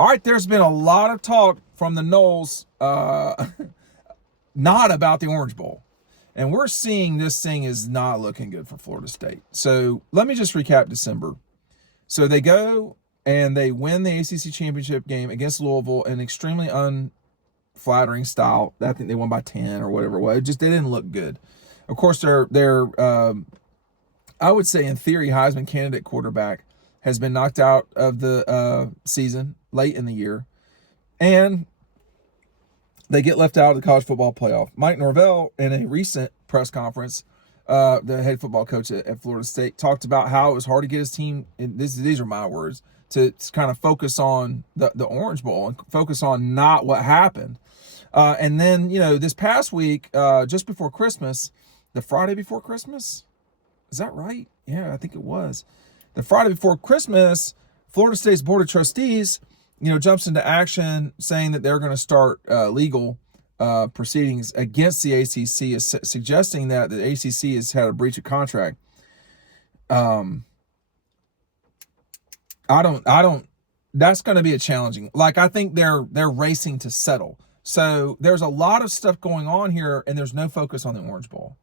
All right, there's been a lot of talk from the Noles, not about the Orange Bowl. And we're seeing this thing is not looking good for Florida State. So let me just recap December. So they go and they win the ACC championship game against Louisville in an extremely unflattering style. I think they won by 10 or whatever it was. They didn't look good. Of course, their I would say in theory Heisman candidate quarterback has been knocked out of the season late in the year, and they get left out of the college football playoff. Mike Norvell, in a recent press conference, the head football coach at Florida State, talked about how it was hard to get his team, these are my words, to kind of focus on the Orange Bowl and focus on not what happened. And then, this past week, just before Christmas, the Friday before Christmas, is that right? Yeah, I think it was. The Friday before Christmas, Florida State's Board of Trustees, jumps into action saying that they're going to start legal proceedings against the ACC, suggesting that the ACC has had a breach of contract. I don't. That's going to be a challenging. I think they're racing to settle. So there's a lot of stuff going on here, and there's no focus on the Orange Bowl.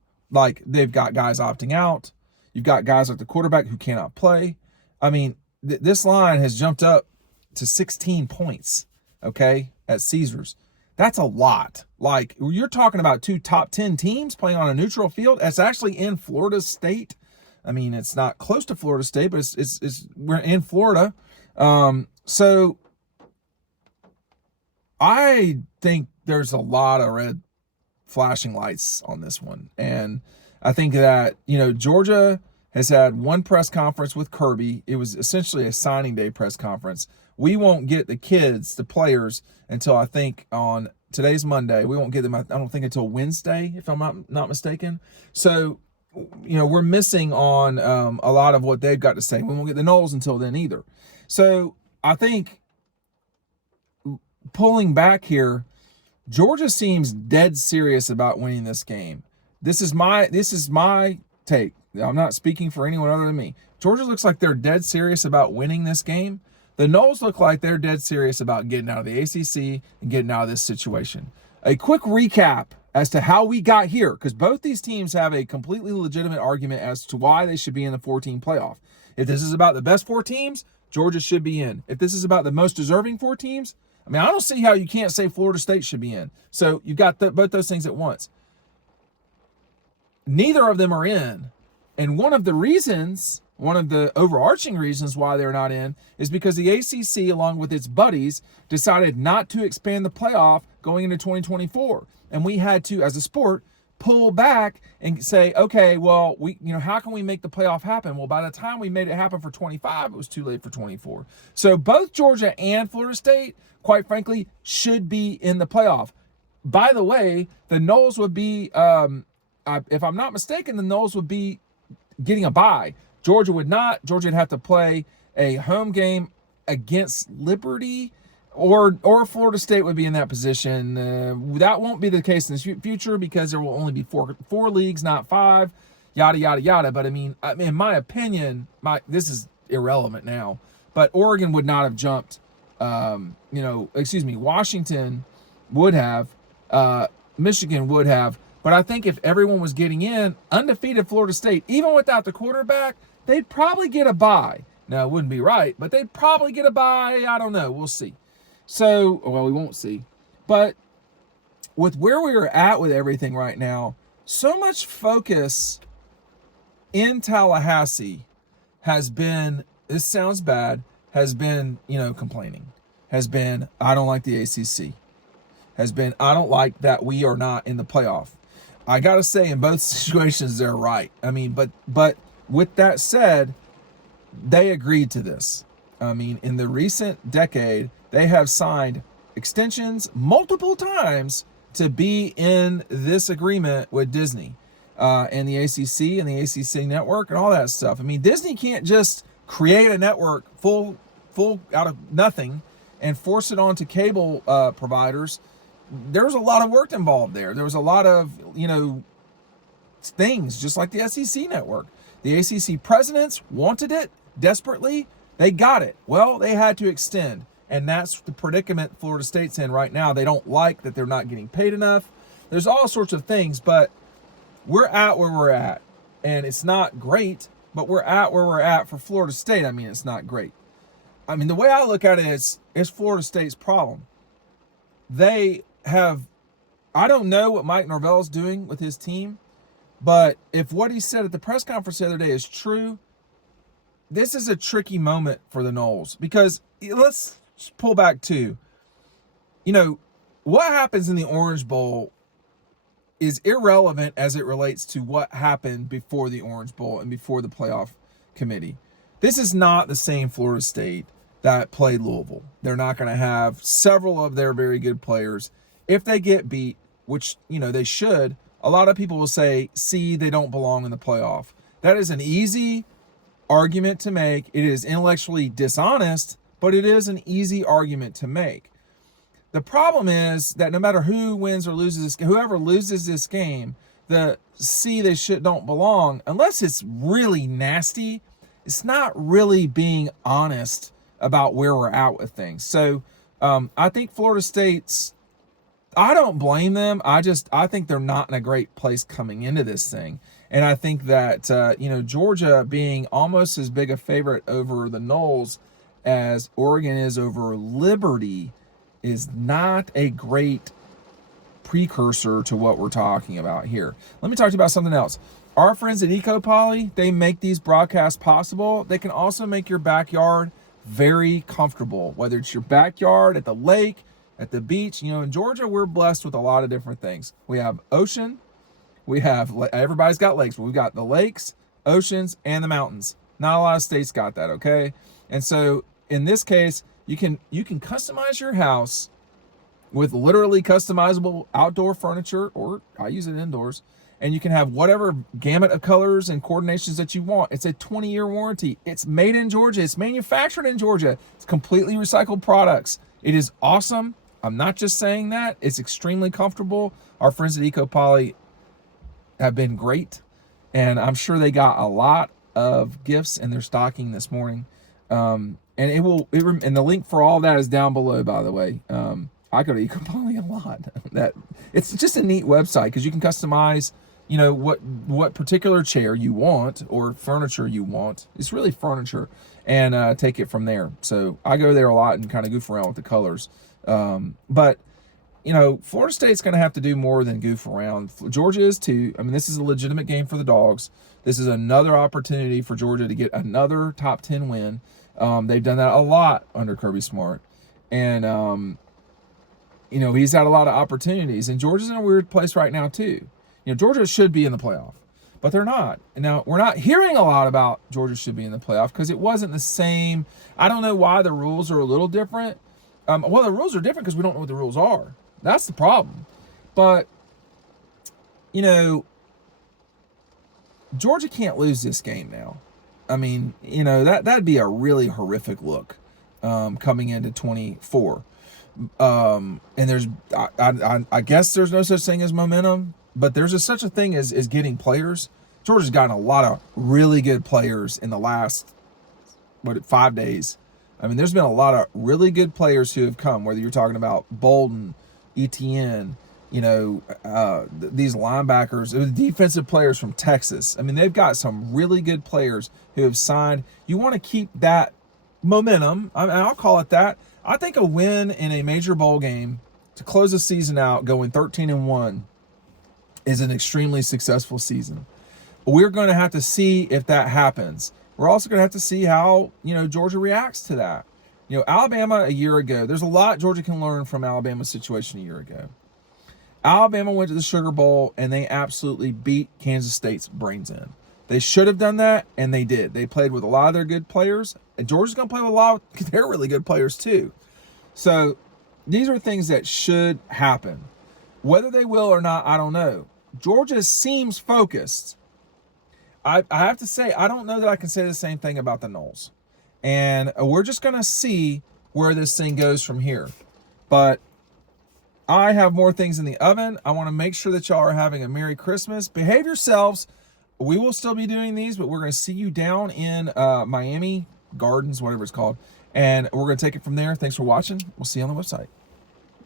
They've got guys opting out. You've got guys like the quarterback who cannot play. I mean, this line has jumped up to 16 points, okay, at Caesars. That's a lot. You're talking about two top 10 teams playing on a neutral field. That's actually in Florida State. I mean, it's not close to Florida State, but we're in Florida. So I think there's a lot of red flashing lights on this one. And I think that, Georgia has had one press conference with Kirby. It was essentially a signing day press conference. We won't get the kids, the players, until I think on today's Monday. We won't get them, I don't think, until Wednesday, if I'm not mistaken. So, we're missing on a lot of what they've got to say. We won't get the Noles until then either. So I think pulling back here, Georgia seems dead serious about winning this game. This is my take. I'm not speaking for anyone other than me. Georgia looks like they're dead serious about winning this game. The Noles look like they're dead serious about getting out of the ACC and getting out of this situation. A quick recap as to how we got here, because both these teams have a completely legitimate argument as to why they should be in the 4-team playoff. If this is about the best 4 teams, Georgia should be in. If this is about the most deserving 4 teams, I don't see how you can't say Florida State should be in. So you've got both those things at once. Neither of them are in. And one of the overarching reasons why they're not in is because the ACC, along with its buddies, decided not to expand the playoff going into 2024. And we had to, as a sport, pull back and say, okay, well, how can we make the playoff happen? Well, by the time we made it happen for 25, it was too late for 24. So both Georgia and Florida State, quite frankly, should be in the playoff. By the way, the Noles would be, if I'm not mistaken, the Noles would be getting a bye. Georgia would not. Georgia would have to play a home game against Liberty, or Florida State would be in that position. That won't be the case in the future because there will only be four leagues, not 5. Yada yada yada. But in my opinion, this is irrelevant now. But Oregon would not have jumped. Washington would have. Michigan would have. But I think if everyone was getting in, undefeated Florida State, even without the quarterback, they'd probably get a bye. Now, it wouldn't be right, but they'd probably get a bye. I don't know. We'll see. So, we won't see. But with where we are at with everything right now, so much focus in Tallahassee has been, this sounds bad, has been, complaining. Has been, I don't like the ACC. Has been, I don't like that we are not in the playoff. I got to say, in both situations, they're right. But with that said, they agreed to this. In the recent decade, they have signed extensions multiple times to be in this agreement with Disney and the ACC and the ACC network and all that stuff. Disney can't just create a network full out of nothing and force it onto cable providers. There's a lot of work involved there. There was a lot of, things, just like the SEC network. The ACC presidents wanted it desperately. They got it. Well, they had to extend. And that's the predicament Florida State's in right now. They don't like that they're not getting paid enough. There's all sorts of things, but we're at where we're at. And it's not great, but we're at where we're at for Florida State. I mean, it's not great. I mean, the way I look at it is, it's Florida State's problem. They have, I don't know what Mike Norvell's doing with his team, but if what he said at the press conference the other day is true, this is a tricky moment for the Noles, because let's pull back to, what happens in the Orange Bowl is irrelevant as it relates to what happened before the Orange Bowl and before the playoff committee. This is not the same Florida State that played Louisville. They're not going to have several of their very good players. If they get beat, which, they should, a lot of people will say, see, they don't belong in the playoff. That is an easy argument to make. It is intellectually dishonest, but it is an easy argument to make. The problem is that no matter who wins or loses, whoever loses this game, the see they don't belong, unless it's really nasty, it's not really being honest about where we're at with things. So I think Florida State's, I don't blame them. I think they're not in a great place coming into this thing. And I think that, Georgia being almost as big a favorite over the Noles as Oregon is over Liberty is not a great precursor to what we're talking about here. Let me talk to you about something else. Our friends at EcoPoly, they make these broadcasts possible. They can also make your backyard very comfortable, whether it's your backyard, at the lake, at the beach. In Georgia, we're blessed with a lot of different things. We have ocean. Everybody's got lakes, but we've got the lakes, oceans, and the mountains. Not a lot of states got that, okay? And so in this case, you can customize your house with literally customizable outdoor furniture, or I use it indoors, and you can have whatever gamut of colors and coordinations that you want. It's a 20-year warranty. It's made in Georgia. It's manufactured in Georgia. It's completely recycled products. It is awesome. I'm not just saying that. It's extremely comfortable. Our friends at EcoPoly have been great, and I'm sure they got a lot of gifts in their stocking this morning. And and the link for all that is down below, by the way. I go to EcoPoly a lot. It's just a neat website because you can customize, what particular chair you want or furniture you want. It's really furniture, and take it from there. So I go there a lot and kind of goof around with the colors. But Florida State's going to have to do more than goof around. Georgia is too. I mean, this is a legitimate game for the Dogs. This is another opportunity for Georgia to get another top 10 win. They've done that a lot under Kirby Smart. And, he's had a lot of opportunities. And Georgia's in a weird place right now, too. Georgia should be in the playoff, but they're not. Now, we're not hearing a lot about Georgia should be in the playoff because it wasn't the same. I don't know why the rules are a little different. Well, the rules are different because we don't know what the rules are. That's the problem. But, Georgia can't lose this game now. I mean, that'd be a really horrific look coming into 24. And there's, I guess there's no such thing as momentum, but there's such a thing as getting players. Georgia's gotten a lot of really good players in the last, 5 days. I mean, there's been a lot of really good players who have come, whether you're talking about Bolden, Etienne, these linebackers, the defensive players from Texas. I mean, they've got some really good players who have signed. You want to keep that momentum. I'll call it that. I think a win in a major bowl game to close the season out going 13-1 is an extremely successful season. We're going to have to see if that happens. We're also going to have to see how, Georgia reacts to that. Alabama a year ago, there's a lot Georgia can learn from Alabama's situation a year ago. Alabama went to the Sugar Bowl, and they absolutely beat Kansas State's brains in. They should have done that, and they did. They played with a lot of their good players, and Georgia's going to play with a lot of their really good players too. So these are things that should happen. Whether they will or not, I don't know. Georgia seems focused. I have to say, I don't know that I can say the same thing about the Noles. And we're just going to see where this thing goes from here. But I have more things in the oven. I want to make sure that y'all are having a Merry Christmas. Behave yourselves. We will still be doing these, but we're going to see you down in Miami Gardens, whatever it's called. And we're going to take it from there. Thanks for watching. We'll see you on the website.